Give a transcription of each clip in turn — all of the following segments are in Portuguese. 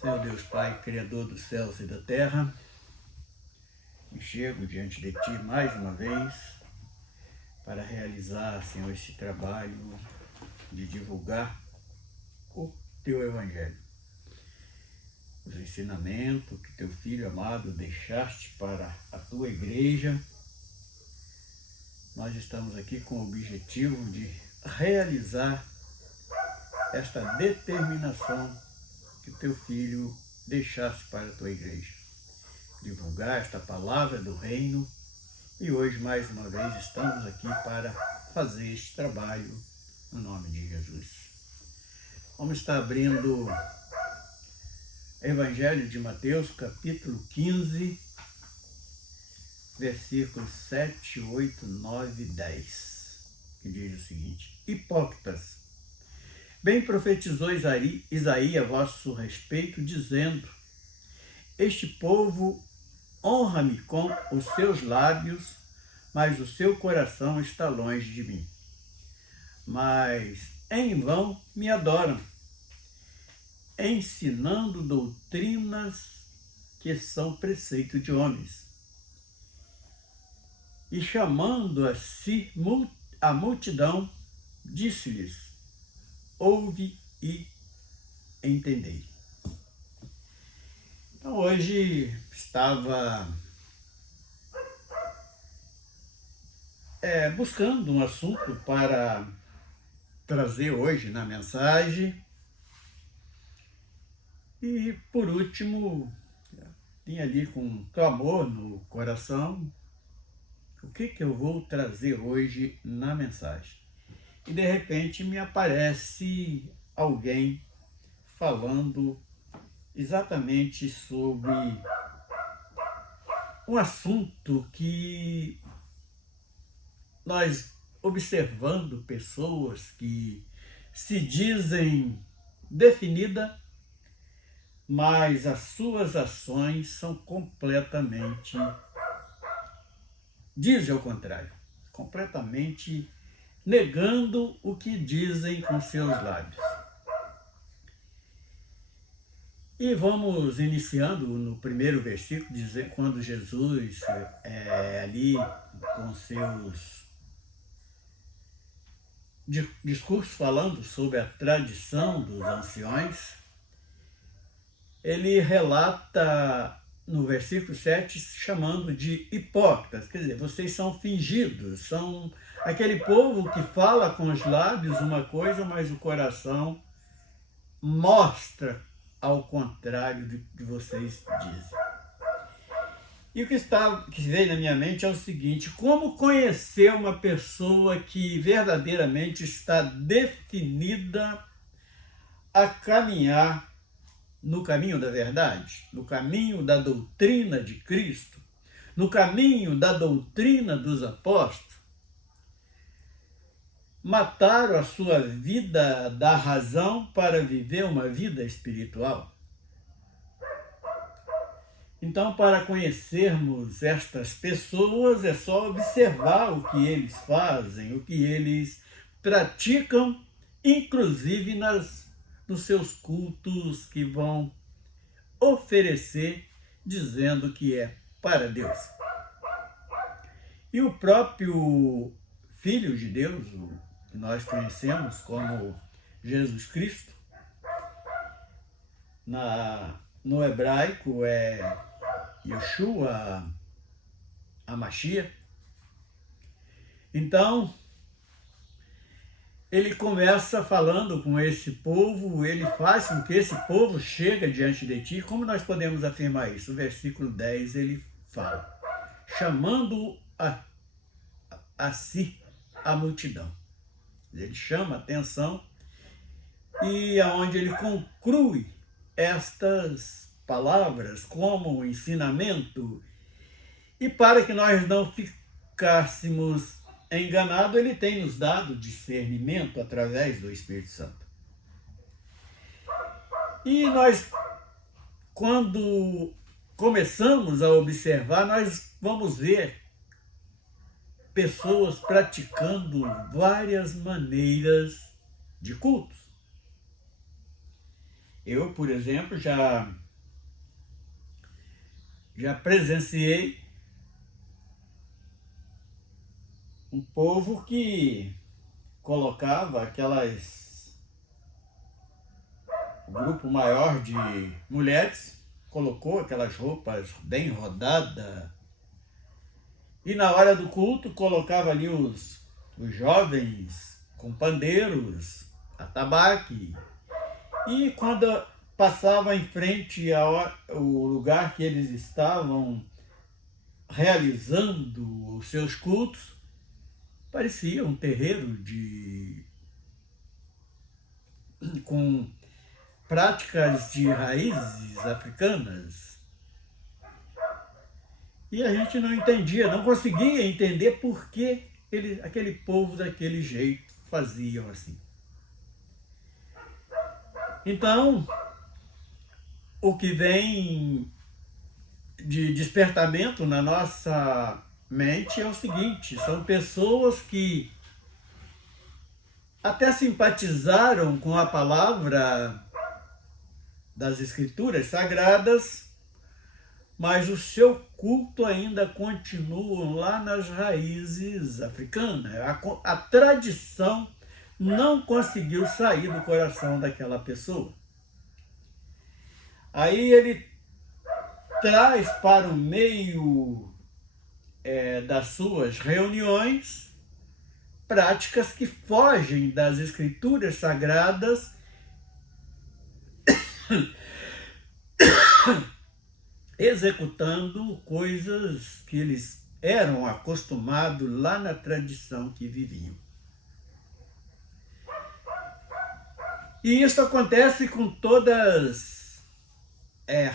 Senhor Deus Pai, Criador dos céus e da terra, me chego diante de Ti mais uma vez para realizar, Senhor, este trabalho de divulgar o Teu Evangelho. Os ensinamentos que Teu Filho amado deixaste para a Tua igreja. Nós estamos aqui com o objetivo de realizar esta determinação que Teu Filho deixaste para a Tua igreja. Divulgar esta palavra do reino, e hoje mais uma vez estamos aqui para fazer este trabalho no nome de Jesus. Vamos estar abrindo Evangelho de Mateus, capítulo 15, versículos 7, 8, 9 e 10, que diz o seguinte: Hipócritas, bem profetizou Isaías a vosso respeito, dizendo: Este povo honra-me com os seus lábios, mas o seu coração está longe de mim. Mas em vão me adoram, ensinando doutrinas que são preceito de homens. E chamando a si a multidão, disse-lhes: Ouve e entendei. Então hoje estava buscando um assunto para trazer hoje na mensagem. E por último, tinha ali com um clamor no coração: o que eu vou trazer hoje na mensagem? E de repente me aparece alguém falando exatamente sobre um assunto que nós, observando pessoas que se dizem definidas, mas as suas ações são completamente, dizem ao contrário, completamente negando o que dizem com seus lábios. E vamos iniciando no primeiro versículo, quando Jesus ali com seus discursos falando sobre a tradição dos anciões, ele relata no versículo 7 chamando de hipócritas, quer dizer, vocês são fingidos, são aquele povo que fala com os lábios uma coisa, mas o coração mostra ao contrário de que vocês dizem. E o que veio na minha mente é o seguinte: como conhecer uma pessoa que verdadeiramente está definida a caminhar no caminho da verdade, no caminho da doutrina de Cristo, no caminho da doutrina dos apóstolos? Mataram a sua vida da razão para viver uma vida espiritual. Então, para conhecermos estas pessoas, é só observar o que eles fazem, o que eles praticam, inclusive nos seus cultos que vão oferecer, dizendo que é para Deus. E o próprio Filho de Deus, que nós conhecemos como Jesus Cristo, no hebraico é Yeshua HaMashiach. Então, ele começa falando com esse povo, ele faz com que esse povo chegue diante de ti. Como nós podemos afirmar isso? O versículo 10 ele fala: chamando a si a multidão. Ele chama a atenção e aonde ele conclui estas palavras como um ensinamento. E para que nós não ficássemos enganados, ele tem nos dado discernimento através do Espírito Santo. E nós, quando começamos a observar, nós vamos ver pessoas praticando várias maneiras de cultos. Eu, por exemplo, já presenciei um povo que colocava o grupo maior de mulheres, colocou aquelas roupas bem rodadas, e na hora do culto colocava ali os jovens com pandeiros, atabaque, e quando passava em frente ao lugar que eles estavam realizando os seus cultos, parecia um terreiro com práticas de raízes africanas. E a gente não entendia, não conseguia entender por que aquele povo daquele jeito faziam assim. Então, o que vem de despertamento na nossa mente é o seguinte: são pessoas que até simpatizaram com a palavra das Escrituras Sagradas, mas o seu culto ainda continua lá nas raízes africanas. A tradição não conseguiu sair do coração daquela pessoa. Aí ele traz para o meio das suas reuniões práticas que fogem das Escrituras Sagradas, executando coisas que eles eram acostumados lá na tradição que viviam. E isso acontece com todas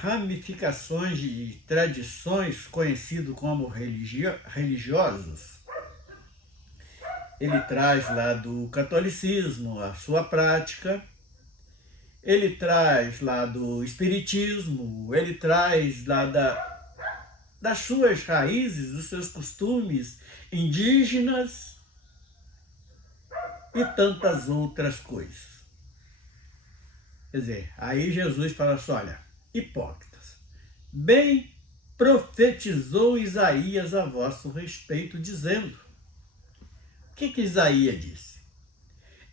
ramificações de tradições conhecidas como religiosos. Ele traz lá do catolicismo a sua prática, ele traz lá do espiritismo, ele traz lá das suas raízes, dos seus costumes indígenas e tantas outras coisas. Quer dizer, aí Jesus fala assim: olha, hipócritas, bem profetizou Isaías a vosso respeito, dizendo... O que Isaías disse?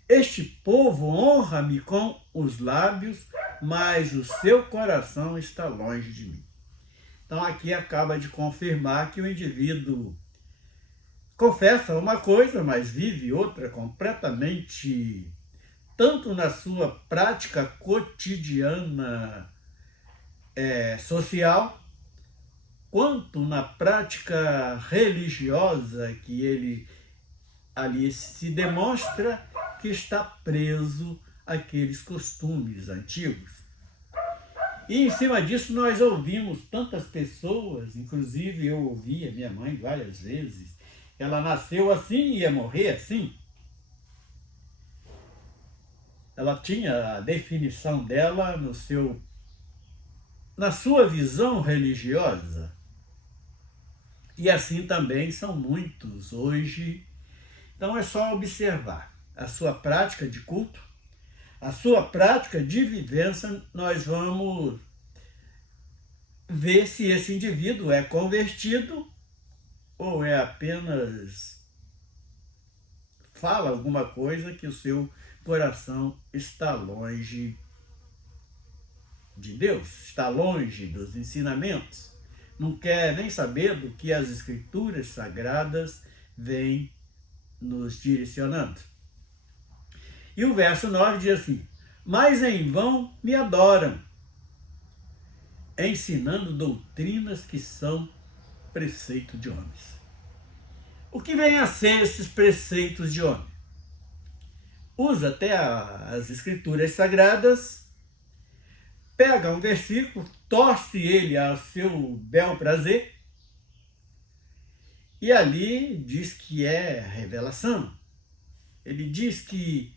Este povo honra-me com os lábios, mas o seu coração está longe de mim. Então aqui acaba de confirmar que o indivíduo confessa uma coisa, mas vive outra completamente, tanto na sua prática cotidiana social, quanto na prática religiosa, que ele ali se demonstra que está preso àqueles costumes antigos. E em cima disso nós ouvimos tantas pessoas, inclusive eu ouvi a minha mãe várias vezes, ela nasceu assim e ia morrer assim. Ela tinha a definição dela na sua visão religiosa. E assim também são muitos hoje. Então é só observar a sua prática de culto, a sua prática de vivência, nós vamos ver se esse indivíduo é convertido ou é apenas fala alguma coisa que o seu coração está longe de Deus, está longe dos ensinamentos, não quer nem saber do que as Escrituras Sagradas vêm nos direcionando. E o verso 9 diz assim: mas em vão me adoram, ensinando doutrinas que são preceito de homens. O que vem a ser esses preceitos de homem? Usa até as Escrituras Sagradas, pega um versículo, torce ele ao seu bel prazer, e ali diz que é revelação. Ele diz que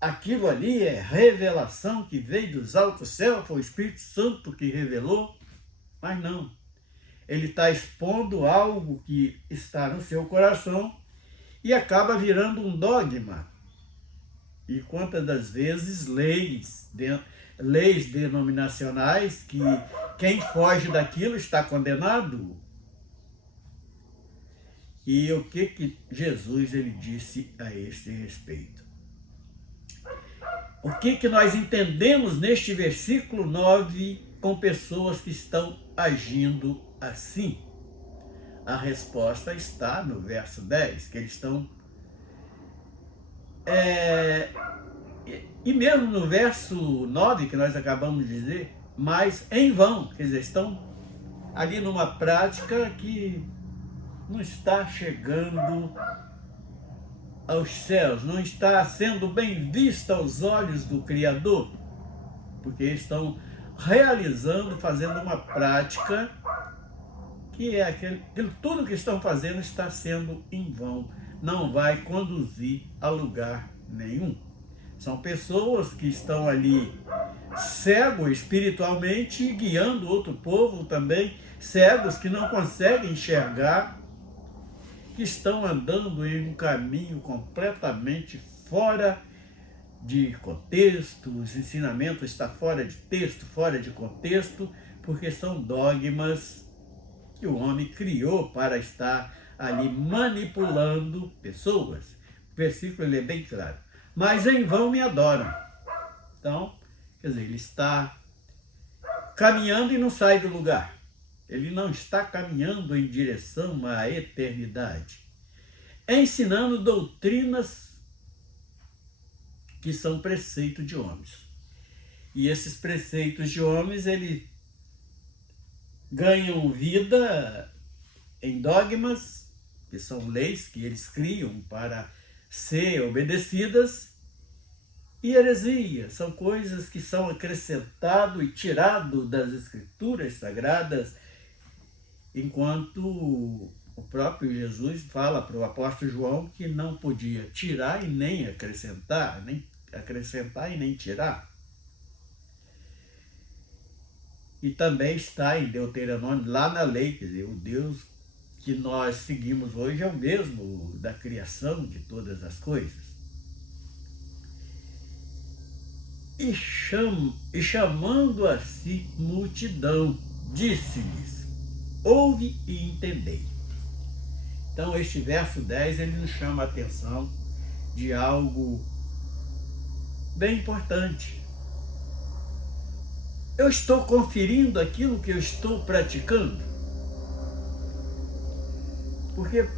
aquilo ali é revelação que veio dos altos céus, foi o Espírito Santo que revelou, mas não. Ele está expondo algo que está no seu coração e acaba virando um dogma. E quantas das vezes leis denominacionais que quem foge daquilo está condenado? E o que Jesus ele disse a este respeito? O que nós entendemos neste versículo 9 com pessoas que estão agindo assim? A resposta está no verso 10, que eles estão... E mesmo no verso 9, que nós acabamos de dizer, mas em vão, quer dizer, estão ali numa prática que não está chegando aos céus, não está sendo bem vista aos olhos do Criador, porque estão realizando, fazendo uma prática que é aquilo tudo que estão fazendo está sendo em vão, não vai conduzir a lugar nenhum. São pessoas que estão ali cegos espiritualmente, guiando outro povo também, cegos que não conseguem enxergar, que estão andando em um caminho completamente fora de contexto, os ensinamentos estão fora de texto, fora de contexto, porque são dogmas que o homem criou para estar ali manipulando pessoas. O versículo ele é bem claro. Mas em vão me adoram. Então, quer dizer, ele está caminhando e não sai do lugar. Ele não está caminhando em direção à eternidade. Ensinando doutrinas que são preceitos de homens. E esses preceitos de homens, eles ganham vida em dogmas, que são leis que eles criam para ser obedecidas, e heresia, são coisas que são acrescentado e tirado das escrituras sagradas, enquanto o próprio Jesus fala para o apóstolo João que não podia tirar e nem acrescentar e nem tirar. E também está em Deuteronômio, lá na lei, quer dizer, o Deus que nós seguimos hoje é o mesmo da criação de todas as coisas. E chamando a si multidão, disse-lhes: ouve e entendei. Então este verso 10, ele nos chama a atenção de algo bem importante. Eu estou conferindo aquilo que eu estou praticando? Porque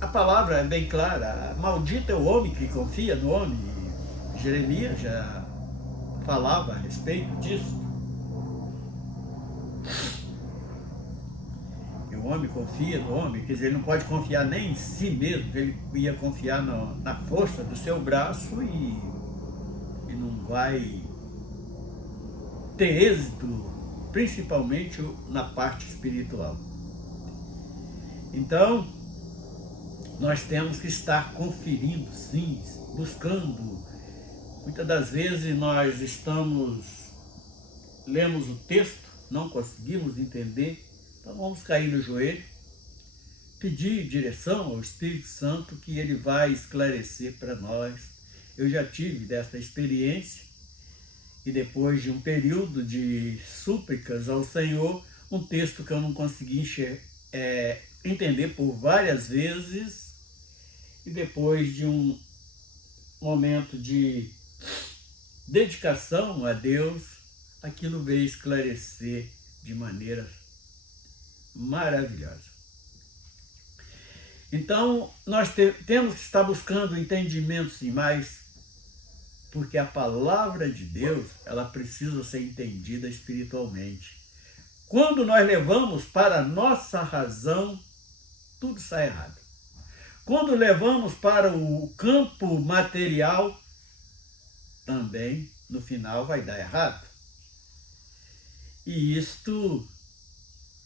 a palavra é bem clara, maldito é o homem que confia no homem. Jeremias já falava a respeito disso. E o homem confia no homem, quer dizer, ele não pode confiar nem em si mesmo, ele ia confiar na força do seu braço e não vai ter êxito, principalmente na parte espiritual. Então, nós temos que estar conferindo, sim, buscando. Muitas das vezes nós lemos o texto, não conseguimos entender, então vamos cair no joelho, pedir direção ao Espírito Santo que ele vai esclarecer para nós. Eu já tive dessa experiência e depois de um período de súplicas ao Senhor, um texto que eu não consegui entender por várias vezes, e depois de um momento de dedicação a Deus, aquilo veio esclarecer de maneira maravilhosa. Então, nós temos que estar buscando entendimento, sim, mas porque a palavra de Deus, ela precisa ser entendida espiritualmente. Quando nós levamos para a nossa razão, tudo sai errado. Quando levamos para o campo material, também, no final, vai dar errado. E isto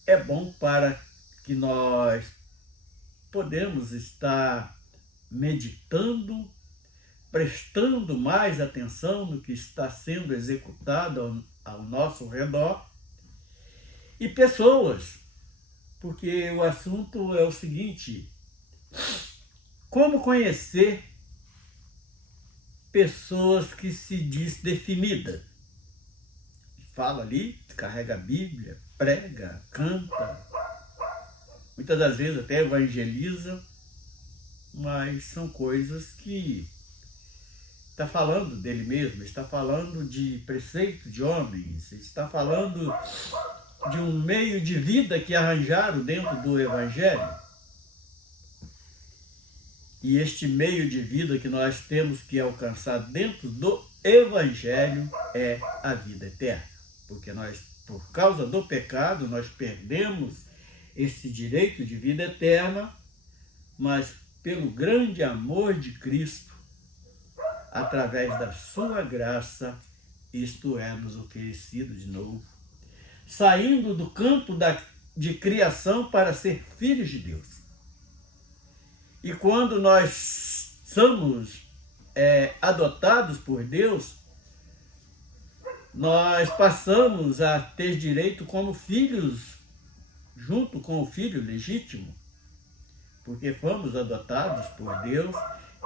é bom para que nós podemos estar meditando, prestando mais atenção no que está sendo executado ao nosso redor, e pessoas, porque o assunto é o seguinte: como conhecer pessoas que se diz definida. Fala ali, carrega a Bíblia, prega, canta, muitas das vezes até evangeliza, mas são coisas que está falando dele mesmo, está falando de preceito de homens, está falando de um meio de vida que arranjaram dentro do Evangelho. E este meio de vida que nós temos que alcançar dentro do Evangelho é a vida eterna. Porque nós, por causa do pecado, nós perdemos esse direito de vida eterna, mas pelo grande amor de Cristo, através da sua graça, isto é nos oferecido de novo, saindo do campo de criação para ser filhos de Deus. E quando nós somos adotados por Deus, nós passamos a ter direito como filhos, junto com o filho legítimo, porque fomos adotados por Deus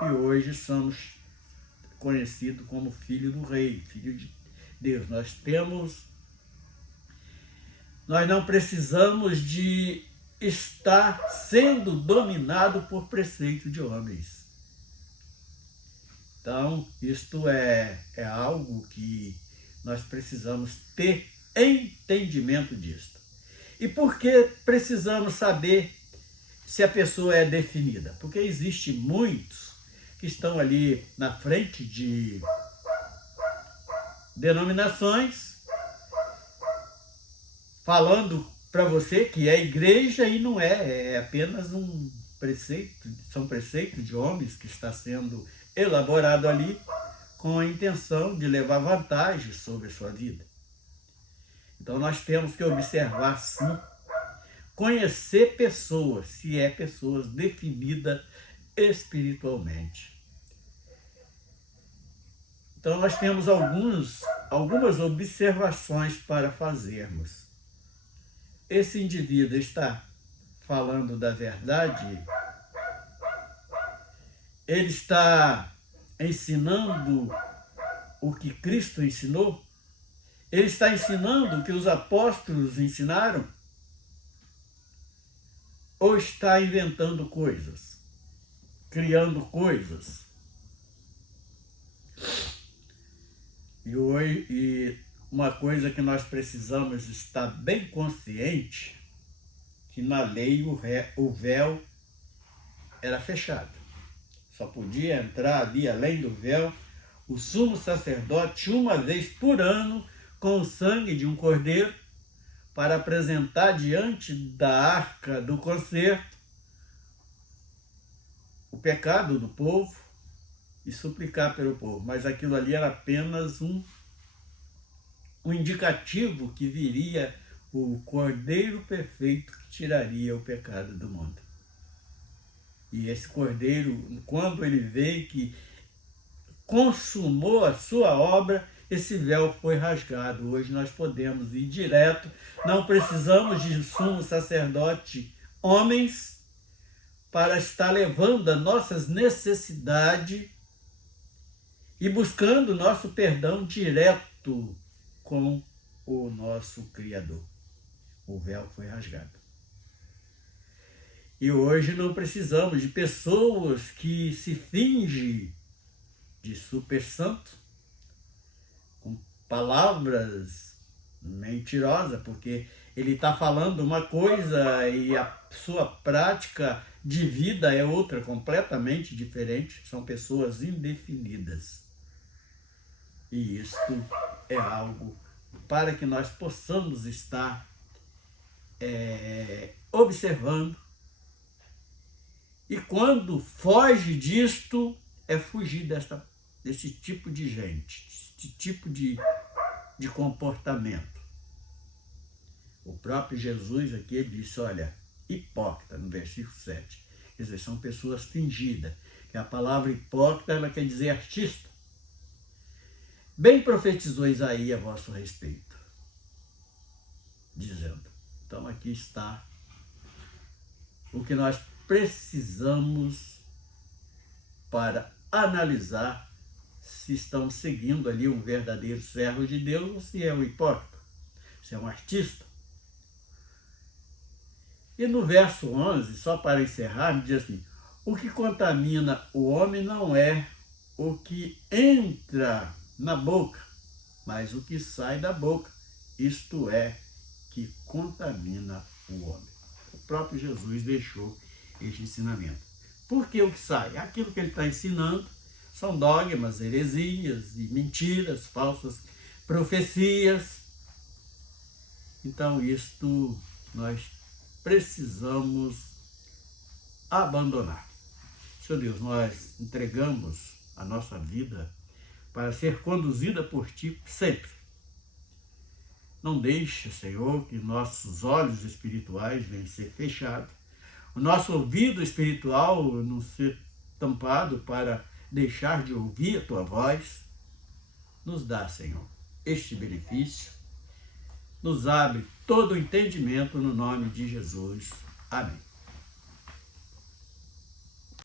e hoje somos conhecidos como filho do rei, filho de Deus. Nós não precisamos de estar sendo dominado por preceito de homens. Então, isto é algo que nós precisamos ter entendimento disto. E por que precisamos saber se a pessoa é definida? Porque existe muitos que estão ali na frente de denominações falando para você que é igreja e não é apenas um preceito, são preceitos de homens que está sendo elaborado ali com a intenção de levar vantagem sobre a sua vida. Então nós temos que observar sim, conhecer pessoas, se é pessoas definidas espiritualmente. Então nós temos algumas observações para fazermos. Esse indivíduo está falando da verdade? Ele está ensinando o que Cristo ensinou? Ele está ensinando o que os apóstolos ensinaram? Ou está inventando coisas? Criando coisas? E uma coisa que nós precisamos estar bem consciente, que na lei o véu era fechado. Só podia entrar ali, além do véu, o sumo sacerdote uma vez por ano com o sangue de um cordeiro para apresentar diante da arca do concerto o pecado do povo e suplicar pelo povo. Mas aquilo ali era apenas um indicativo que viria o Cordeiro perfeito que tiraria o pecado do mundo. E esse Cordeiro, quando ele veio que consumou a sua obra, esse véu foi rasgado. Hoje nós podemos ir direto, não precisamos de sumo sacerdote homens para estar levando as nossas necessidades e buscando o nosso perdão direto com o nosso Criador. O véu foi rasgado. E hoje não precisamos de pessoas que se fingem de super santo, com palavras mentirosas, porque ele está falando uma coisa e a sua prática de vida é outra, completamente diferente. São pessoas indefinidas. E isto é algo para que nós possamos estar observando. E quando foge disto, é fugir desse tipo de gente, desse tipo de comportamento. O próprio Jesus aqui ele disse, olha, hipócrita, no versículo 7. Quer dizer, são pessoas fingidas. Que a palavra hipócrita, ela quer dizer artista. Bem profetizou Isaías a vosso respeito, dizendo. Então aqui está o que nós precisamos para analisar se estão seguindo ali um verdadeiro servo de Deus ou se é um hipócrita, se é um artista. E no verso 11, só para encerrar, diz assim: o que contamina o homem não é o que entra na boca, mas o que sai da boca, isto é, que contamina o homem. O próprio Jesus deixou este ensinamento. Porque o que sai? Aquilo que ele está ensinando são dogmas, heresias e mentiras, falsas profecias. Então, isto nós precisamos abandonar. Senhor Deus, nós entregamos a nossa vida para ser conduzida por Ti sempre. Não deixe, Senhor, que nossos olhos espirituais venham ser fechados, o nosso ouvido espiritual não ser tampado para deixar de ouvir a Tua voz. Nos dá, Senhor, este benefício. Nos abre todo o entendimento no nome de Jesus. Amém.